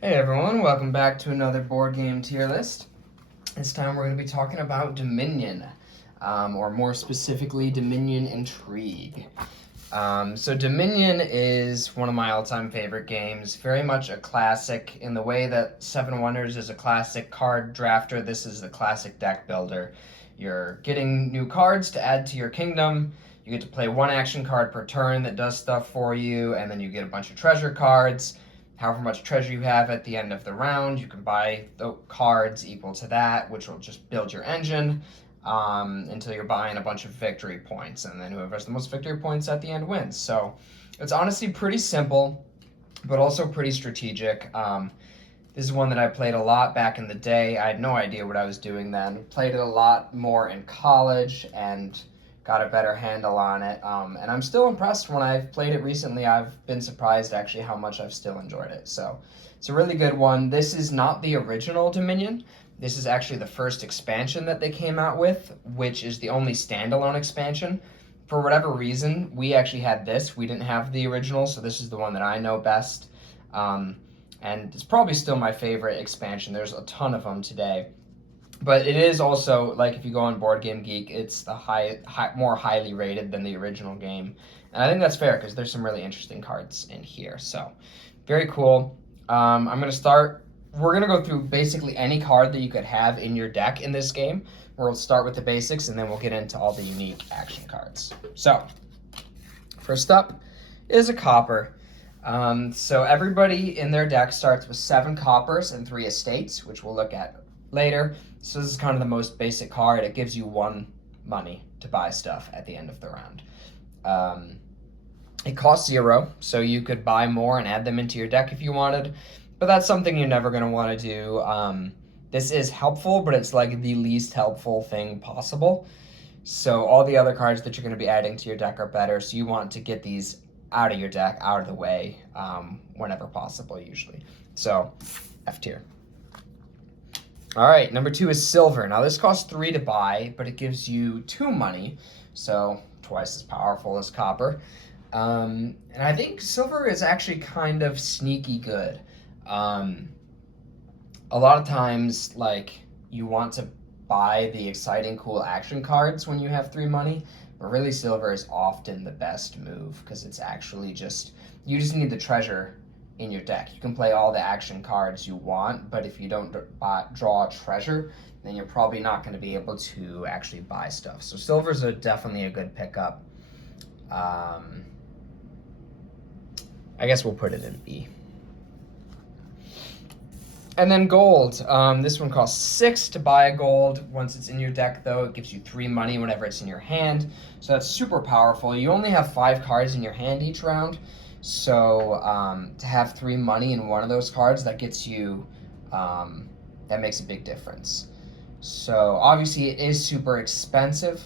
Hey everyone, welcome back to another board game tier list. This time we're going to be talking about Dominion, or more specifically, Dominion Intrigue. So Dominion is one of my all-time favorite games, very much a classic in the way that Seven Wonders is a classic card drafter. This is the classic deck builder. You're getting new cards to add to your kingdom. You get to play one action card per turn that does stuff for you, and then you get a bunch of treasure cards. However much treasure you have at the end of the round, you can buy the cards equal to that, which will just build your engine until you're buying a bunch of victory points. And then whoever has the most victory points at the end wins. So it's honestly pretty simple, but also pretty strategic. This is one that I played a lot back in the day. I had no idea what I was doing then. Played it a lot more in college and got a better handle on it. And I'm still impressed when I've played it recently. I've been surprised actually how much I've still enjoyed it. So it's a really good one. This is not the original Dominion. This is actually the first expansion that they came out with, which is the only standalone expansion. For whatever reason, we actually had this. We didn't have the original, so this is the one that I know best. And it's probably still my favorite expansion. There's a ton of them today. But it is also, like, if you go on Board Game Geek, it's the more highly rated than the original game. And I think that's fair because there's some really interesting cards in here. So, very cool. I'm going to start. We're going to go through basically any card that you could have in your deck in this game. We'll start with the basics, and then we'll get into all the unique action cards. So, first up is a copper. So everybody in their deck starts with 7 coppers and 3 estates, which we'll look at later. So this is kind of the most basic card. It gives you 1 money to buy stuff at the end of the round. It costs 0, so you could buy more and add them into your deck if you wanted, but that's something you're never going to want to do. This is helpful, but it's like the least helpful thing possible. So all the other cards that you're going to be adding to your deck are better, so you want to get these out of your deck, out of the way, whenever possible, usually. So, F tier. All right, number 2 is silver. Now, this costs 3 to buy, but it gives you 2 money, so twice as powerful as copper. And I think silver is actually kind of sneaky good. A lot of times, like, you want to buy the exciting, cool action cards when you have 3 money, but really silver is often the best move because it's actually you just need the treasure in your deck. You can play all the action cards you want, but if you don't draw a treasure, then you're probably not going to be able to actually buy stuff. So silver's definitely a good pickup. I guess we'll put it in B. And then gold. This one costs 6 to buy a gold. Once it's in your deck, though, it gives you 3 money whenever it's in your hand. So that's super powerful. You only have 5 cards in your hand each round. So to have 3 money in one of those cards, that gets you, that makes a big difference. So obviously it is super expensive.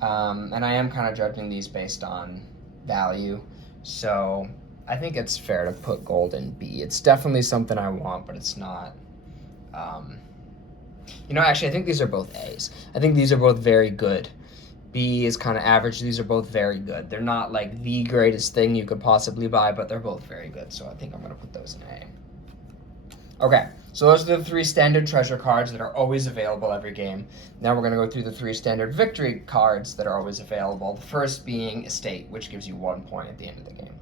And I am kind of judging these based on value. So I think it's fair to put gold in B. It's definitely something I want, but it's not. Actually, I think these are both A's. I think these are both very good. B is kind of average. These are both very good. They're not like the greatest thing you could possibly buy, but they're both very good. So I think I'm going to put those in A. Okay, so those are the 3 standard treasure cards that are always available every game. Now we're going to go through the 3 standard victory cards that are always available. The first being estate, which gives you 1 point at the end of the game.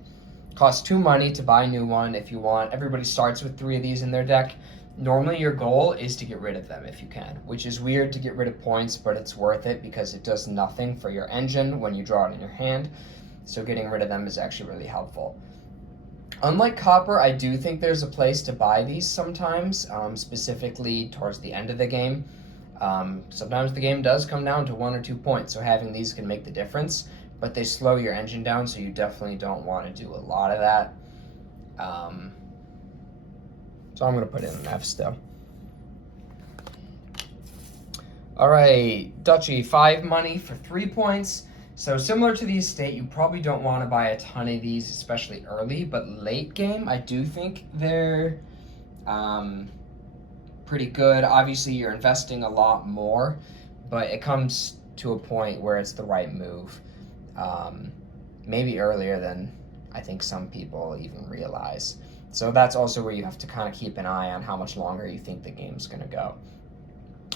Costs 2 money to buy a new one if you want. Everybody starts with 3 of these in their deck. Normally your goal is to get rid of them if you can, which is weird to get rid of points, but it's worth it because it does nothing for your engine when you draw it in your hand. So getting rid of them is actually really helpful. Unlike copper, I do think there's a place to buy these sometimes, specifically towards the end of the game. Sometimes the game does come down to 1 or 2 points, so having these can make the difference. But they slow your engine down, so you definitely don't want to do a lot of that. So I'm going to put it in an F still. All right, Duchy, 5 money for 3 points. So similar to the estate, you probably don't want to buy a ton of these, especially early. But late game, I do think they're pretty good. Obviously, you're investing a lot more, but it comes to a point where it's the right move. Maybe earlier than I think some people even realize. So that's also where you have to kind of keep an eye on how much longer you think the game's going to go.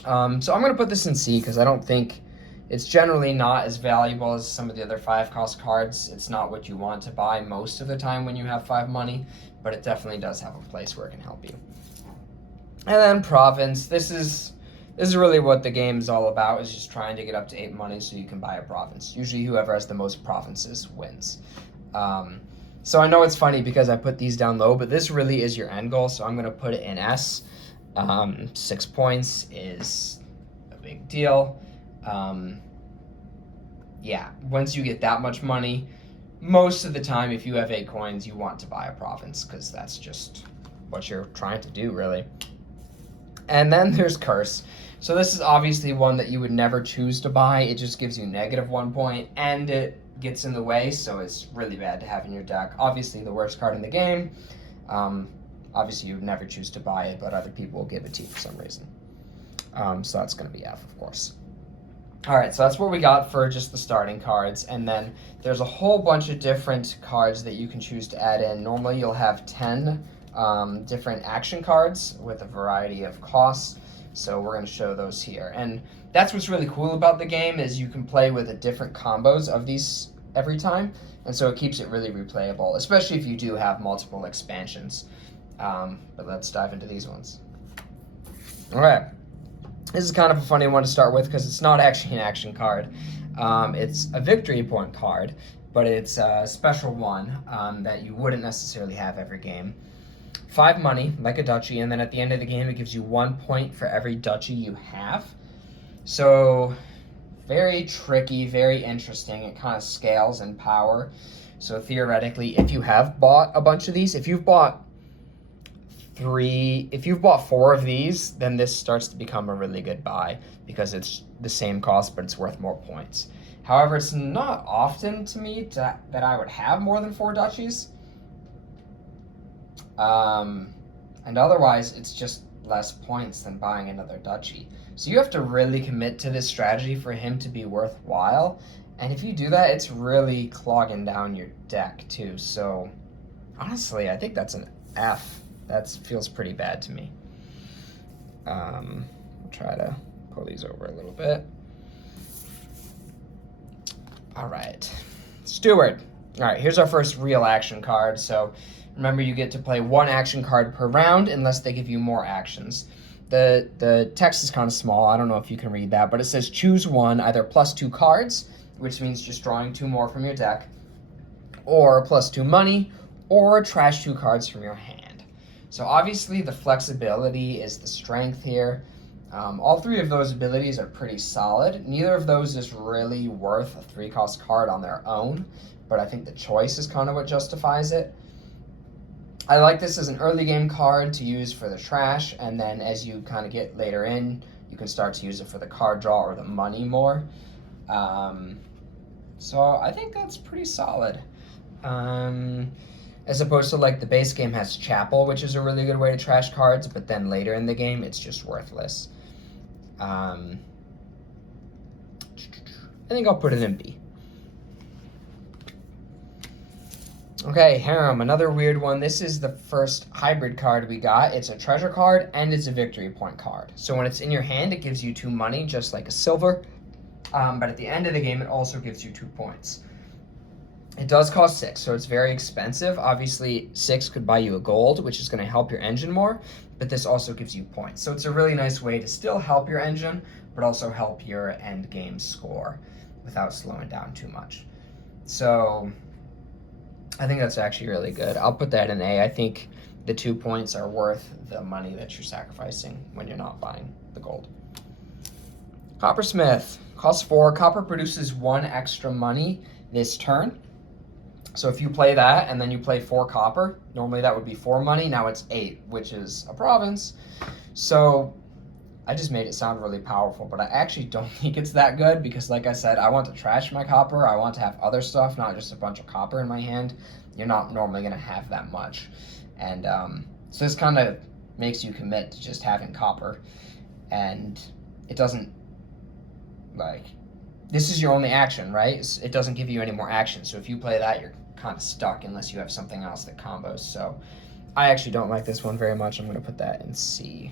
So I'm going to put this in C because I don't think it's generally not as valuable as some of the other 5-cost cards. It's not what you want to buy most of the time when you have 5 money, but it definitely does have a place where it can help you. And then province. This is really what the game is all about, is just trying to get up to 8 money so you can buy a province. Usually whoever has the most provinces wins. So I know it's funny because I put these down low, but this really is your end goal, so I'm going to put it in S. 6 points is a big deal. Yeah, once you get that much money, most of the time if you have 8 coins, you want to buy a province because that's just what you're trying to do, really. And then there's Curse. So this is obviously one that you would never choose to buy. It just gives you -1 point, and it gets in the way, so it's really bad to have in your deck. Obviously the worst card in the game. Obviously you would never choose to buy it, but other people will give it to you for some reason. So that's going to be F, of course. All right, so that's what we got for just the starting cards, and then there's a whole bunch of different cards that you can choose to add in. Normally you'll have 10 different action cards with a variety of costs, so we're going to show those here. And that's what's really cool about the game, is you can play with the different combos of these every time, and so it keeps it really replayable, especially if you do have multiple expansions. But let's dive into these ones. All right. This is kind of a funny one to start with because it's not actually an action card. It's a victory point card, but it's a special one that you wouldn't necessarily have every game. 5 money, like a duchy, and then at the end of the game it gives you 1 point for every duchy you have. So very tricky, very interesting. It kind of scales in power. So theoretically, if you have bought a bunch of these, if you've bought 4 of these, then this starts to become a really good buy because it's the same cost, but it's worth more points. However, it's not often to me that I would have more than 4 duchies. And otherwise, it's just less points than buying another duchy. So you have to really commit to this strategy for him to be worthwhile. And if you do that, it's really clogging down your deck too. So honestly, I think that's an F. That feels pretty bad to me. I'll try to pull these over a little bit. All right, Steward. All right, here's our first real action card. So remember, you get to play 1 action card per round unless they give you more actions. The text is kind of small. I don't know if you can read that, but it says choose one, either +2 cards, which means just drawing 2 more from your deck, or +2 money, or trash 2 cards from your hand. So obviously the flexibility is the strength here. All 3 of those abilities are pretty solid. Neither of those is really worth a 3-cost card on their own, but I think the choice is kind of what justifies it. I like this as an early game card to use for the trash, and then as you kind of get later in, you can start to use it for the card draw or the money more. So I think that's pretty solid. As opposed to like the base game has Chapel, which is a really good way to trash cards, but then later in the game, it's just worthless. I think I'll put it in B. Okay, Harem, another weird one. This is the first hybrid card we got. It's a treasure card and it's a victory point card. So when it's in your hand, it gives you 2 money, just like a silver. But at the end of the game, it also gives you 2 points. It does cost 6, so it's very expensive. Obviously, 6 could buy you a gold, which is going to help your engine more, but this also gives you points. So it's a really nice way to still help your engine, but also help your end game score without slowing down too much. So I think that's actually really good. I'll put that in A. I think the 2 points are worth the money that you're sacrificing when you're not buying the gold. Coppersmith, costs 4. Copper produces 1 extra money this turn. So if you play that and then you play 4 copper, normally that would be 4 money. Now it's 8, which is a province. So I just made it sound really powerful, but I actually don't think it's that good because, like I said, I want to trash my copper. I want to have other stuff, not just a bunch of copper in my hand. You're not normally going to have that much. And so this kind of makes you commit to just having copper. And it doesn't, like, this is your only action, right? It doesn't give you any more action. So if you play that, you're kind of stuck unless you have something else that combos. So I actually don't like this one very much. I'm going to put that in C.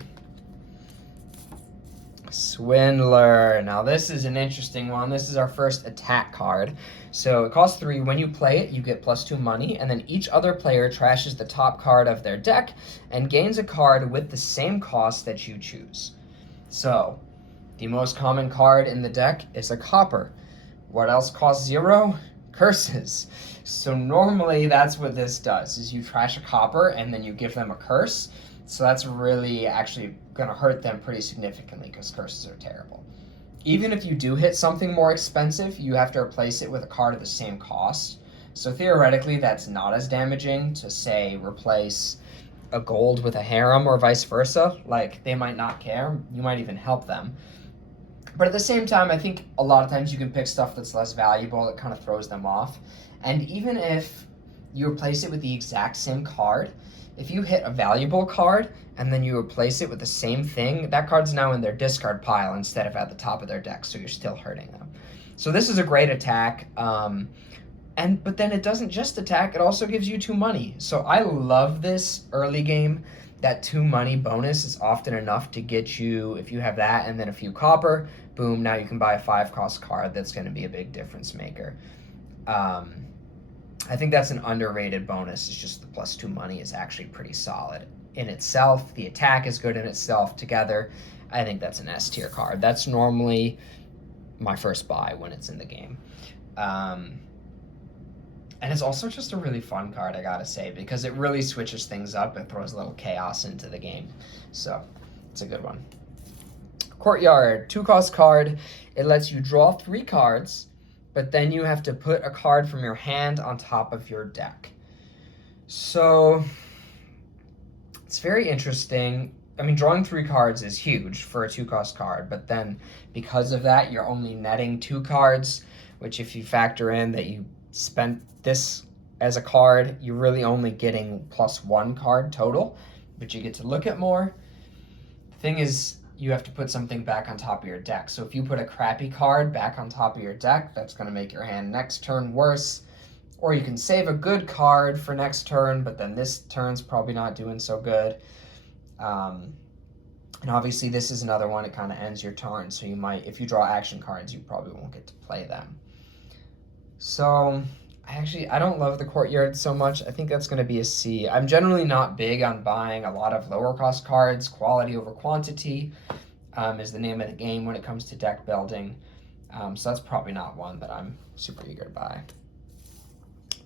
Swindler. Now this is an interesting one. This is our first attack card. So it costs 3. When you play it, you get +2 money, and then each other player trashes the top card of their deck and gains a card with the same cost that you choose. So the most common card in the deck is a copper. What else costs 0? Curses. So normally that's what this does, is you trash a copper and then you give them a curse. So that's really actually going to hurt them pretty significantly because curses are terrible. Even if you do hit something more expensive, you have to replace it with a card of the same cost. So theoretically, that's not as damaging to, say, replace a gold with a harem or vice versa. Like, they might not care. You might even help them. But at the same time, I think a lot of times you can pick stuff that's less valuable that kind of throws them off. And even if you replace it with the exact same card, if you hit a valuable card and then you replace it with the same thing, that card's now in their discard pile instead of at the top of their deck, so you're still hurting them. So this is a great attack. But then it doesn't just attack, it also gives you 2 money. So I love this early game. That 2 money bonus is often enough to get you, if you have that and then a few copper, boom, now you can buy a 5-cost card that's going to be a big difference maker. I think that's an underrated bonus. It's just the +2 money is actually pretty solid in itself. The attack is good in itself. Together, I think that's an S tier card. That's normally my first buy when it's in the game. And it's also just a really fun card, I gotta say, because it really switches things up and throws a little chaos into the game. So it's a good one. Courtyard, 2-cost card. It lets you draw 3 cards, but then you have to put a card from your hand on top of your deck. So it's very interesting. I mean, drawing 3 cards is huge for a 2-cost card, but then because of that, you're only netting 2 cards, which if you factor in that you spent this as a card, you're really only getting +1 card total, but you get to look at more. The thing is, you have to put something back on top of your deck. So if you put a crappy card back on top of your deck, that's going to make your hand next turn worse. Or you can save a good card for next turn, but then this turn's probably not doing so good. And obviously this is another one, it kind of ends your turn. So you might, if you draw action cards, you probably won't get to play them. So I don't love the Courtyard so much. I think that's going to be a C. I'm generally not big on buying a lot of lower cost cards. Quality over quantity is the name of the game when it comes to deck building. So that's probably not one that I'm super eager to buy.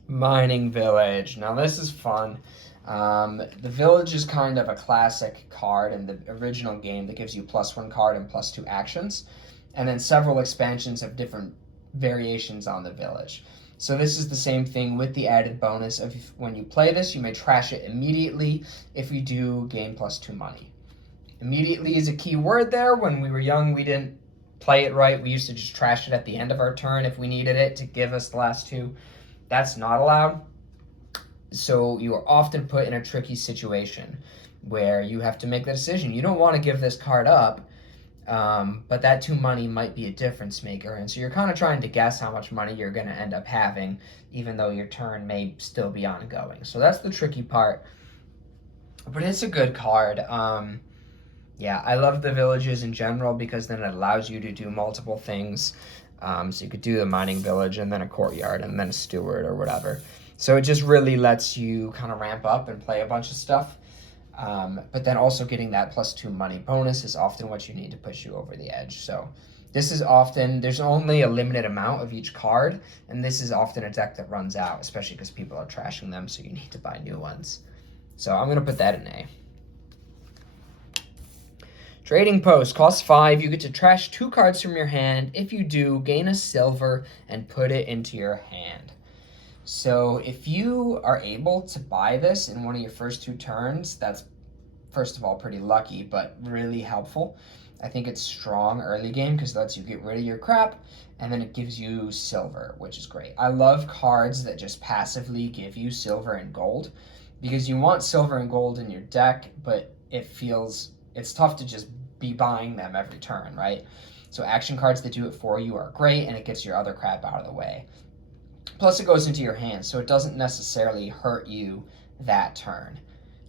Mining Village. Now this is fun. The Village is kind of a classic card in the original game that gives you +1 card and +2 actions. And then several expansions have different variations on the Village. So this is the same thing with the added bonus of when you play this, you may trash it immediately. If you do, gain +2 money. Immediately is a key word there. When we were young, we didn't play it right. We used to just trash it at the end of our turn if we needed it to give us the last 2. That's not allowed. So you are often put in a tricky situation where you have to make the decision. You don't want to give this card up, but that 2 money might be a difference maker. And so you're kind of trying to guess how much money you're going to end up having, even though your turn may still be ongoing. So that's the tricky part. But it's a good card. Yeah, I love the Villages in general because then it allows you to do multiple things. So you could do the Mining Village and then a Courtyard and then a Steward or whatever. So it just really lets you kind of ramp up and play a bunch of stuff. But then also getting that +2 money bonus is often what you need to push you over the edge. So this is often, there's only a limited amount of each card, and this is often a deck that runs out, especially because people are trashing them, so you need to buy new ones. So I'm going to put that in A. Trading Post costs 5. You get to trash 2 cards from your hand. If you do, gain a silver and put it into your hand. So if you are able to buy this in one of your first 2 turns, that's first of all pretty lucky, but really helpful. I think it's strong early game because it lets you get rid of your crap, and then it gives you silver, which is great. I love cards that just passively give you silver and gold because you want silver and gold in your deck, but it's tough to just be buying them every turn, right? So action cards that do it for you are great, and it gets your other crap out of the way. Plus it goes into your hand, so it doesn't necessarily hurt you that turn.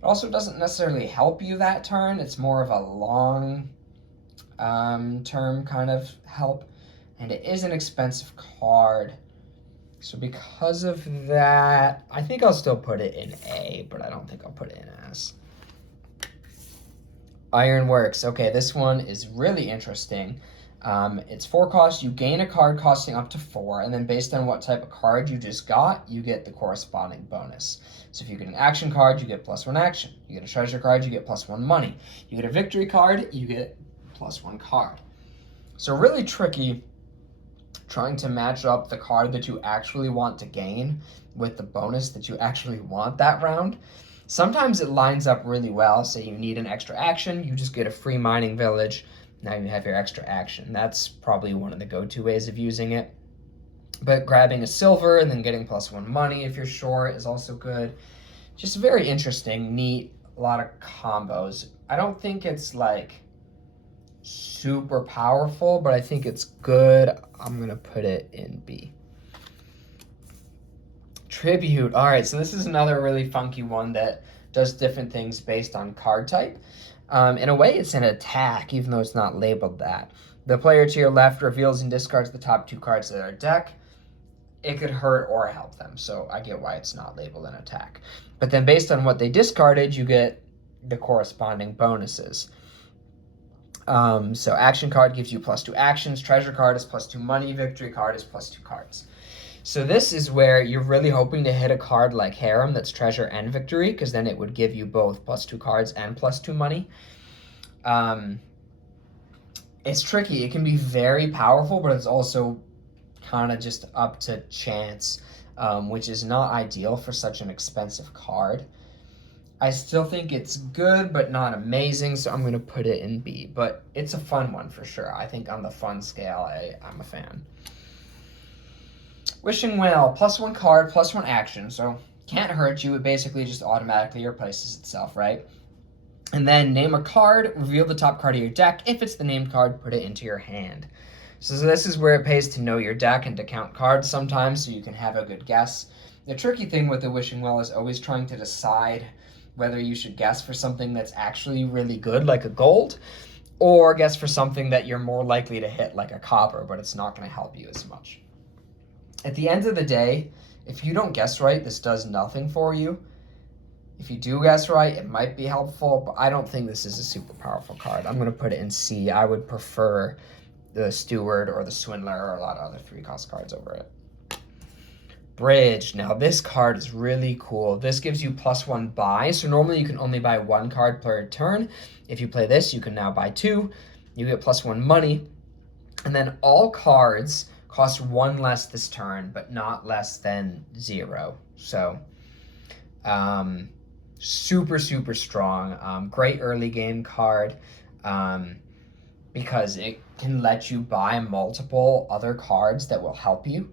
It also doesn't necessarily help you that turn. It's more of a long term kind of help. And it is an expensive card. So because of that, I think I'll still put it in A, but I don't think I'll put it in S. Ironworks. Okay, this one is really interesting. It's 4 cost. You gain a card costing up to 4, and then based on what type of card you just got, you get the corresponding bonus. So if you get an action card, you get +1 action. You get a treasure card, you get +1 money. You get a victory card, you get +1 card. So really tricky trying to match up the card that you actually want to gain with the bonus that you actually want that round. Sometimes it lines up really well. Say you need an extra action, you just get a free mining village. Now you have your extra action. That's probably one of the go-to ways of using it. But grabbing a silver and then getting +1 money if you're short is also good. Just very interesting, neat, a lot of combos. I don't think it's like super powerful, but I think it's good. I'm gonna put it in B. Tribute. All right, so this is another really funky one that does different things based on card type. In a way, it's an attack, even though it's not labeled that. The player to your left reveals and discards the top 2 cards of their deck. It could hurt or help them, so I get why it's not labeled an attack. But then based on what they discarded, you get the corresponding bonuses. So action card gives you +2 actions, treasure card is +2 money, victory card is +2 cards. So this is where you're really hoping to hit a card like Harem that's treasure and victory, because then it would give you both +2 cards and +2 money. It's tricky. It can be very powerful, but it's also kind of just up to chance, which is not ideal for such an expensive card. I still think it's good, but not amazing, so I'm going to put it in B. But it's a fun one for sure. I think on the fun scale, I'm a fan. Wishing Well, +1 card, +1 action, so can't hurt you. It basically just automatically replaces itself, right? And then name a card, reveal the top card of your deck. If it's the named card, put it into your hand. So this is where it pays to know your deck and to count cards sometimes so you can have a good guess. The tricky thing with the Wishing Well is always trying to decide whether you should guess for something that's actually really good, like a gold, or guess for something that you're more likely to hit, like a copper, but it's not going to help you as much. At the end of the day, if you don't guess right, this does nothing for you. If you do guess right, it might be helpful, but I don't think this is a super powerful card. I'm going to put it in C. I would prefer the Steward or the Swindler or a lot of other 3-cost cards over it. Bridge. Now this card is really cool. This gives you +1 buy. So normally you can only buy 1 card per turn. If you play this, you can now buy 2. You get +1 money. And then all cards cost 1 less this turn, but not less than 0. So super, super strong. Great early game card because it can let you buy multiple other cards that will help you.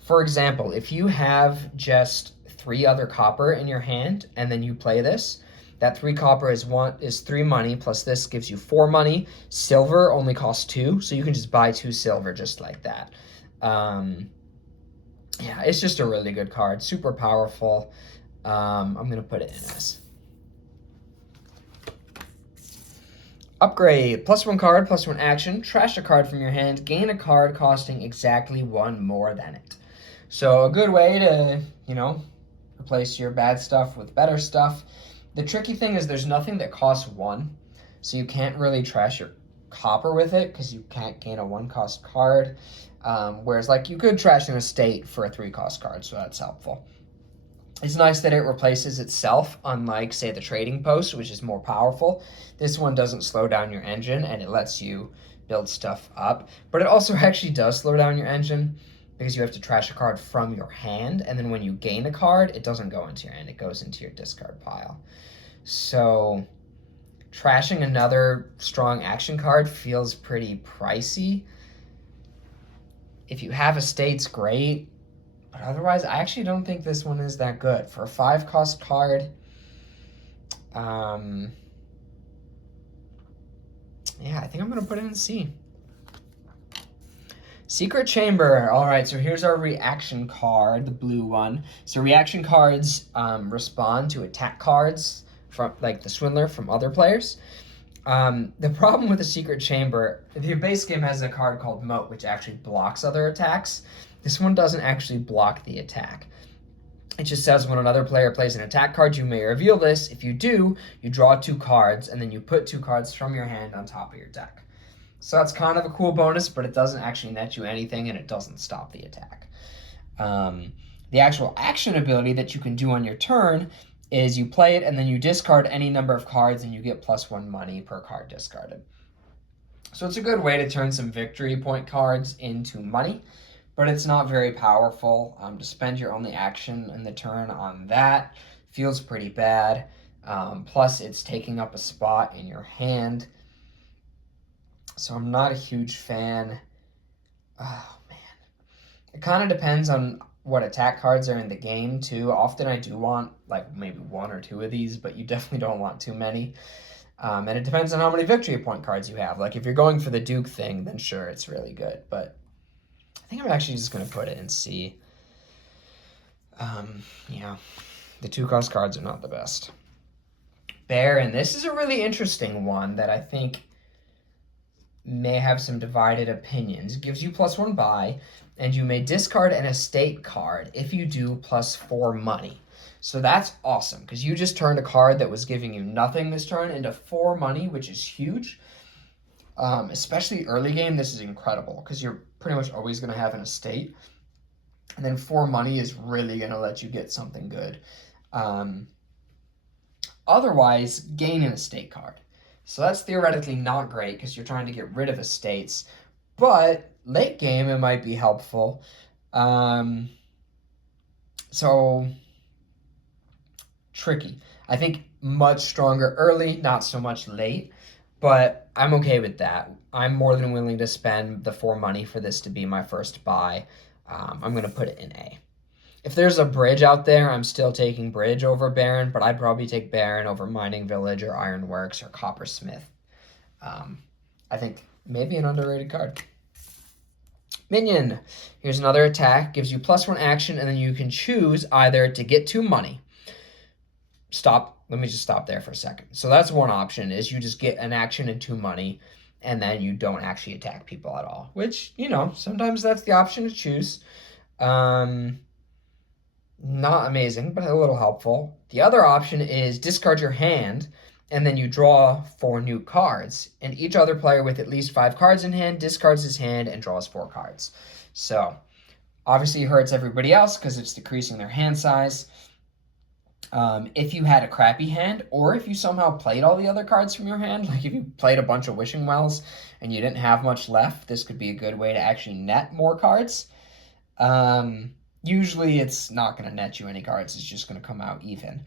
For example, if you have just 3 other copper in your hand and then you play this, that 3 copper is 3 money, plus this gives you 4 money. Silver only costs 2, so you can just buy 2 silver just like that. Yeah, it's just a really good card, super powerful. I'm going to put it in S. Upgrade, +1 card, +1 action, trash a card from your hand, gain a card costing exactly 1 more than it. So a good way to, replace your bad stuff with better stuff. The tricky thing is there's nothing that costs 1, so you can't really trash your copper with it because you can't gain a 1-cost card. Whereas like you could trash an estate for a 3-cost card, so that's helpful. It's nice that it replaces itself, unlike, say, the Trading Post, which is more powerful. This one doesn't slow down your engine, and it lets you build stuff up. But it also actually does slow down your engine, because you have to trash a card from your hand, and then when you gain a card, it doesn't go into your hand, it goes into your discard pile. So trashing another strong action card feels pretty pricey. If you have estates, great, but otherwise, I actually don't think this one is that good. For a 5-cost card, yeah, I think I'm gonna put it in C. Secret Chamber. All right, so here's our reaction card, the blue one. So reaction cards respond to attack cards from like the Swindler from other players. The problem with the Secret Chamber, your base game has a card called Moat, which actually blocks other attacks. This one doesn't actually block the attack. It just says when another player plays an attack card, you may reveal this. If you do, you draw 2 cards, and then you put 2 cards from your hand on top of your deck. So that's kind of a cool bonus, but it doesn't actually net you anything, and it doesn't stop the attack. The actual action ability that you can do on your turn is you play it, and then you discard any number of cards, and you get +1 money per card discarded. So it's a good way to turn some victory point cards into money, but it's not very powerful. To spend your only action in the turn on that feels pretty bad. Plus, it's taking up a spot in your hand. So I'm not a huge fan. Oh, man. It kind of depends on what attack cards are in the game, too. Often I do want, like, maybe 1 or 2 of these, but you definitely don't want too many. And it depends on how many victory point cards you have. Like, if you're going for the Duke thing, then sure, it's really good. But I think I'm actually just going to put it in C. Yeah, the 2-cost cards are not the best. Baron, this is a really interesting one that I think may have some divided opinions. It gives you +1 buy, and you may discard an estate card. If you do, +4 money. So that's awesome, because you just turned a card that was giving you nothing this turn into 4 money, which is huge. Especially early game, this is incredible, because you're pretty much always going to have an estate. And then 4 money is really going to let you get something good. Otherwise, gain an estate card. So that's theoretically not great, because you're trying to get rid of estates. But late game, it might be helpful. So tricky. I think much stronger early, not so much late. But I'm okay with that. I'm more than willing to spend the 4 money for this to be my first buy. I'm going to put it in A. If there's a bridge out there, I'm still taking bridge over Baron, but I'd probably take Baron over Mining Village or Ironworks or Coppersmith. I think maybe an underrated card. Minion. Here's another attack. Gives you +1 action, and then you can choose either to get 2 money. Let me just stop there for a second. So that's one option, is you just get an action and 2 money, and then you don't actually attack people at all. Which, sometimes that's the option to choose. Not amazing, but a little helpful. The other option is discard your hand, and then you draw 4 new cards. And each other player with at least 5 cards in hand discards his hand and draws 4 cards. So, obviously it hurts everybody else because it's decreasing their hand size. If you had a crappy hand, or if you somehow played all the other cards from your hand, like if you played a bunch of Wishing Wells and you didn't have much left, this could be a good way to actually net more cards. Usually it's not going to net you any cards, it's just going to come out even.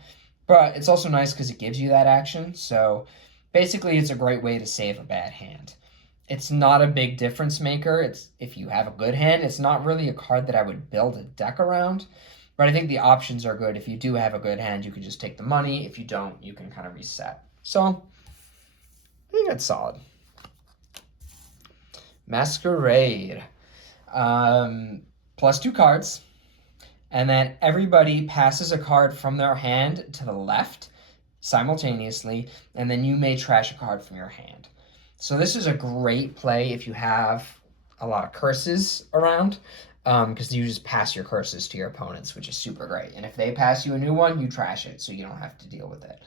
But it's also nice because it gives you that action, so basically it's a great way to save a bad hand. It's not a big difference maker. If you have a good hand, it's not really a card that I would build a deck around. But I think the options are good. If you do have a good hand, you can just take the money. If you don't, you can kind of reset. So, I think that's solid. Masquerade. +2 cards. And then everybody passes a card from their hand to the left simultaneously. And then you may trash a card from your hand. So this is a great play if you have a lot of curses around. Because you just pass your curses to your opponents, which is super great. And if they pass you a new one, you trash it, so you don't have to deal with it.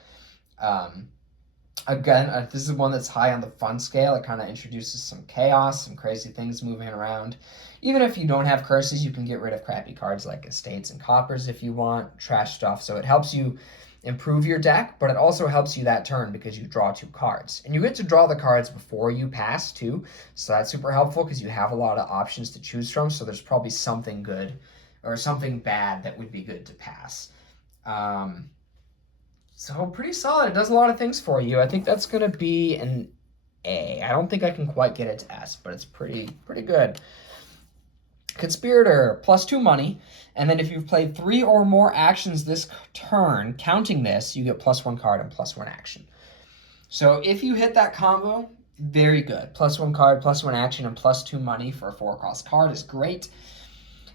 Again, this is one that's high on the fun scale. It kind of introduces some chaos, some crazy things moving around. Even if you don't have curses, you can get rid of crappy cards like estates and coppers if you want, trash stuff. So it helps you improve your deck, but it also helps you that turn because you draw 2 cards. And you get to draw the cards before you pass too, so that's super helpful because you have a lot of options to choose from, so there's probably something good or something bad that would be good to pass. So pretty solid. It does a lot of things for you. I think that's going to be an A. I don't think I can quite get it to S, but it's pretty good. Conspirator, +2 money, and then if you've played 3 or more actions this turn, counting this, you get +1 card and +1 action. So if you hit that combo, very good. +1 card, +1 action, and +2 money for a 4-cost card is great.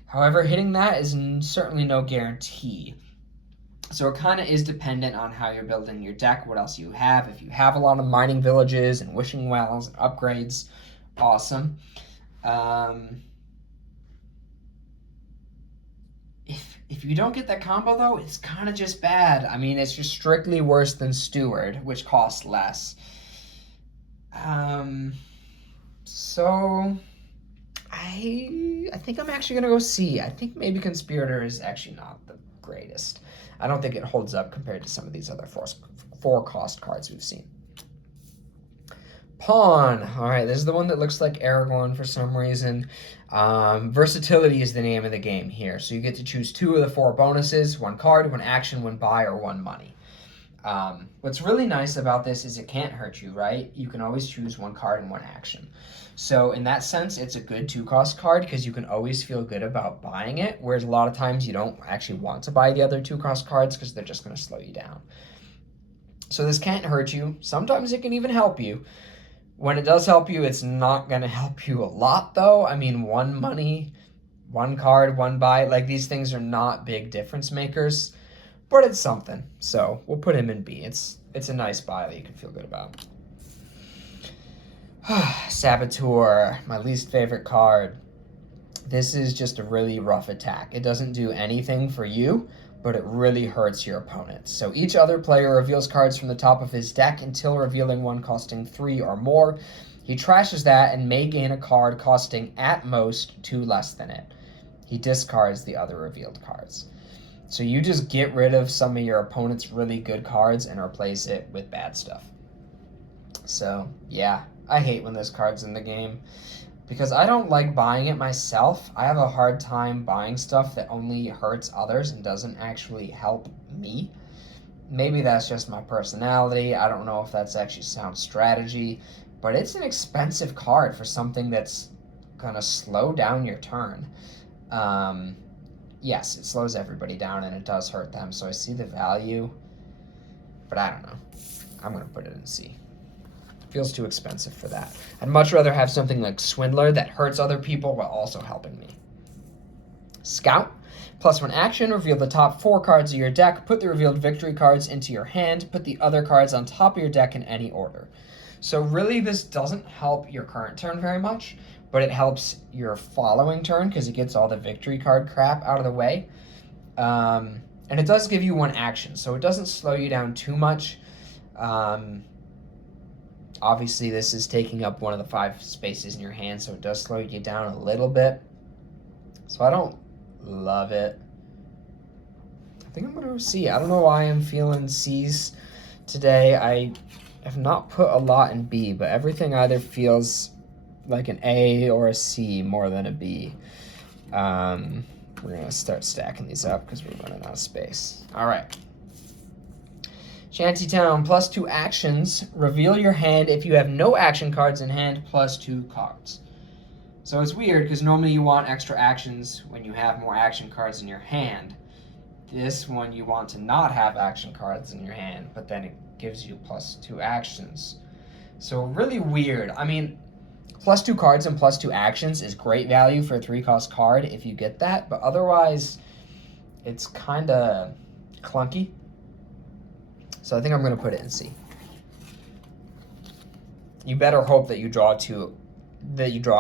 However, hitting that is certainly no guarantee. So it kind of is dependent on how you're building your deck, what else you have. If you have a lot of mining villages and wishing wells and upgrades, awesome. If you don't get that combo, though, it's kind of just bad. I mean, it's just strictly worse than Steward, which costs less. So I think I'm actually gonna go C. I think maybe Conspirator is actually not the greatest. I don't think it holds up compared to some of these other four cost cards we've seen. Pawn. All right, this is the one that looks like Aragorn for some reason. Versatility is the name of the game here. So you get to choose 2 of the 4 bonuses, 1 card, 1 action, 1 buy, or 1 money. What's really nice about this is it can't hurt you, right? You can always choose 1 card and 1 action. So in that sense, it's a good 2-cost card because you can always feel good about buying it, whereas a lot of times you don't actually want to buy the other 2-cost cards because they're just going to slow you down. So this can't hurt you. Sometimes it can even help you. When it does help you, it's not going to help you a lot, though. I mean, 1 money, 1 card, 1 buy, like these things are not big difference makers, but it's something. So we'll put him in B. It's a nice buy that you can feel good about. Saboteur, my least favorite card. This is just a really rough attack. It doesn't do anything for you, but it really hurts your opponent. So each other player reveals cards from the top of his deck until revealing one costing 3 or more. He trashes that and may gain a card costing at most 2 less than it. He discards the other revealed cards. So you just get rid of some of your opponent's really good cards and replace it with bad stuff. So yeah, I hate when this card's in the game, because I don't like buying it myself. I have a hard time buying stuff that only hurts others and doesn't actually help me. Maybe that's just my personality. I don't know if that's actually sound strategy, but it's an expensive card for something that's gonna slow down your turn. Yes, it slows everybody down and it does hurt them, so I see the value, but I don't know. I'm gonna put it in C. Feels too expensive for that. I'd much rather have something like Swindler that hurts other people while also helping me. Scout. +1 action, reveal the top 4 cards of your deck, put the revealed victory cards into your hand, put the other cards on top of your deck in any order. So really this doesn't help your current turn very much, but it helps your following turn because it gets all the victory card crap out of the way. And it does give you 1 action, so it doesn't slow you down too much. Obviously, this is taking up one of the 5 spaces in your hand, so it does slow you down a little bit. So I don't love it. I think I'm going to go C. I don't know why I'm feeling C's today. I have not put a lot in B, but everything either feels like an A or a C more than a B. We're going to start stacking these up because we're running out of space. All right. Shantytown, +2 actions. Reveal your hand if you have no action cards in hand, +2 cards. So it's weird because normally you want extra actions when you have more action cards in your hand. This one you want to not have action cards in your hand, but then it gives you +2 actions. So really weird. I mean, +2 cards and +2 actions is great value for a 3-cost card if you get that, but otherwise it's kind of clunky. So I think I'm going to put it in C. You better hope that you draw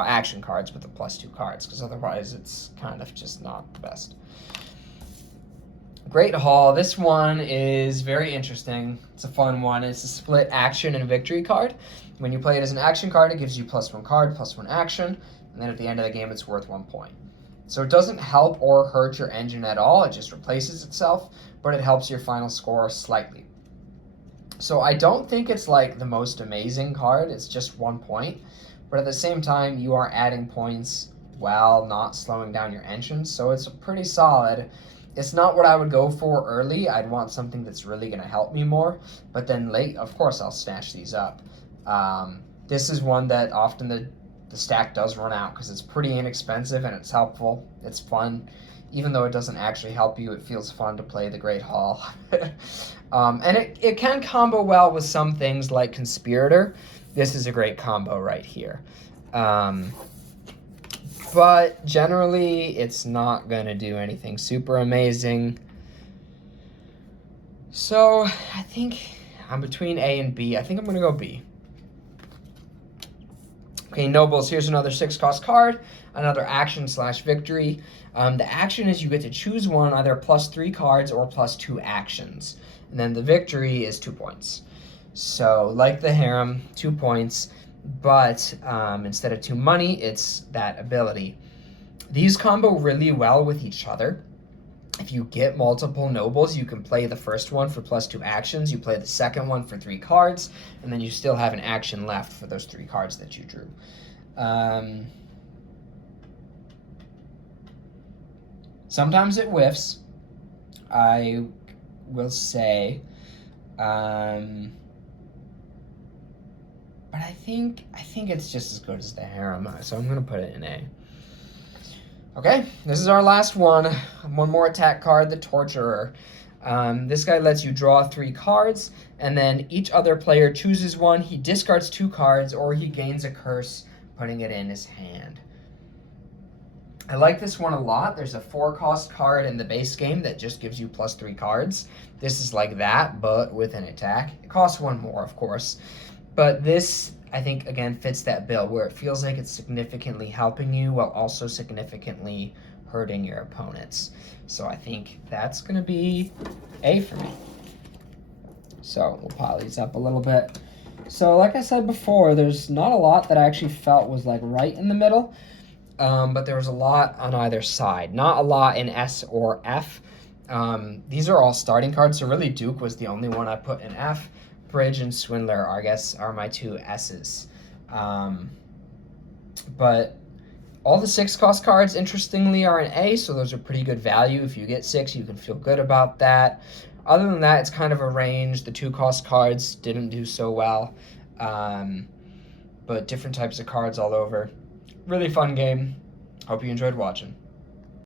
action cards with the +2 cards, because otherwise it's kind of just not the best. Great Hall. This one is very interesting. It's a fun one. It's a split action and victory card. When you play it as an action card, it gives you +1 card, +1 action, and then at the end of the game, it's worth 1 point. So it doesn't help or hurt your engine at all. It just replaces itself, but it helps your final score slightly. So I don't think it's like the most amazing card. It's just 1 point. But at the same time, you are adding points while not slowing down your engine. So it's pretty solid. It's not what I would go for early. I'd want something that's really going to help me more. But then late, of course, I'll snatch these up. This is one that often the stack does run out because it's pretty inexpensive and it's helpful. It's fun. Even though it doesn't actually help you, it feels fun to play the Great Hall. And it can combo well with some things like Conspirator. This is a great combo right here. But generally, it's not going to do anything super amazing. So I think I'm between A and B. I think I'm going to go B. Okay, Nobles, here's another 6-cost card, another action/victory. The action is you get to choose one, either +3 cards or +2 actions. And then the victory is 2 points. So, like the Harem, 2 points, but instead of 2 money, it's that ability. These combo really well with each other. If you get multiple Nobles, you can play the first one for +2 actions, you play the second one for 3 cards, and then you still have an action left for those 3 cards that you drew. Sometimes it whiffs, I will say, but I think it's just as good as the Harem, so I'm going to put it in A. Okay, this is our last one. One more attack card, the Torturer. This guy lets you draw 3 cards, and then each other player chooses one. He discards 2 cards, or he gains a curse, putting it in his hand. I like this one a lot. There's a 4-cost card in the base game that just gives you +3 cards. This is like that, but with an attack. It costs 1 more, of course. But this, I think, again, fits that bill where it feels like it's significantly helping you while also significantly hurting your opponents. So I think that's going to be A for me. So we'll pile these up a little bit. So like I said before, there's not a lot that I actually felt was like right in the middle, but there was a lot on either side. Not a lot in S or F. These are all starting cards, so really Duke was the only one I put in F. Bridge and Swindler, I guess, are my 2 S's. But all the 6-cost cards, interestingly, are an A, so those are pretty good value. If you get 6, you can feel good about that. Other than that, it's kind of a range. The 2-cost cards didn't do so well, but different types of cards all over. Really fun game. Hope you enjoyed watching.